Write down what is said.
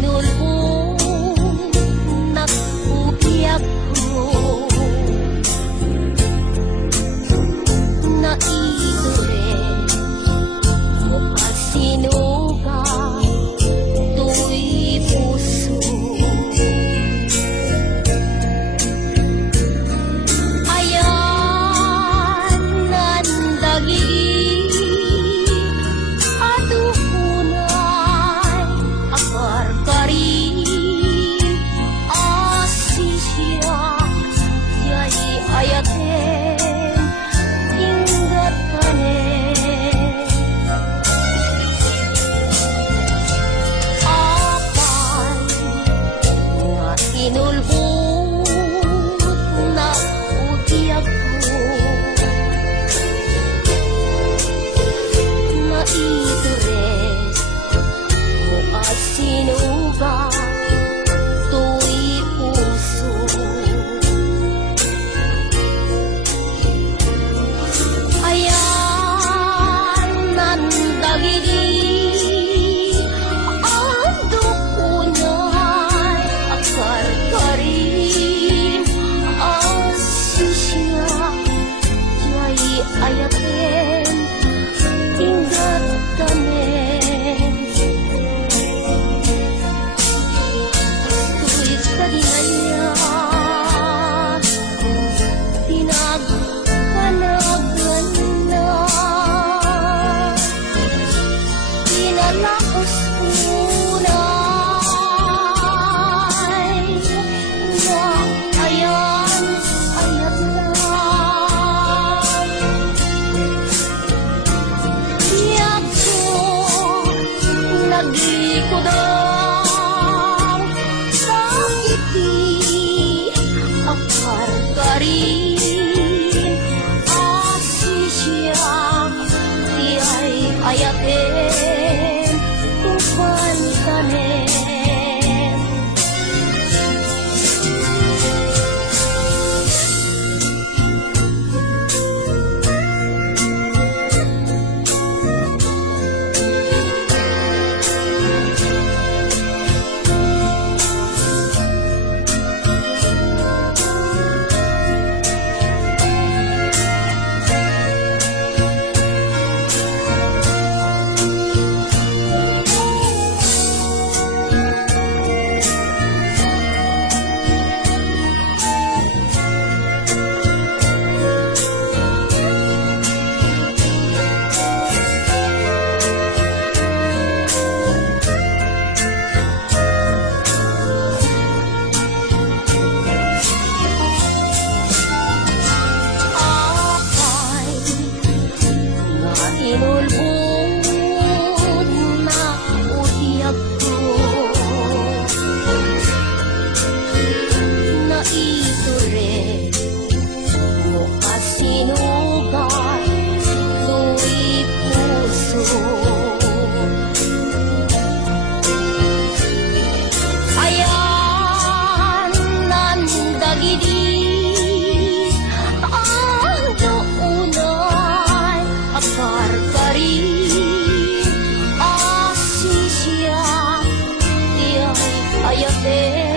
inulbong nagubiyag ko na idore mo asinuga tuy puso ayan nandagi inulbong na utiyag ko na idore mo asinuga tuy puso ayan nandagigi ayatin tingkat kami tuwid sa dinanya tinagkanagan na tinalakos unay na ayan ayat na lagi ko daw sakiti akar karin asisya tiay ayatin tupan kanen inulbong na utiyag ko na idore mo asinugan tuy puso ayan nandagidi asisya tiay ayatin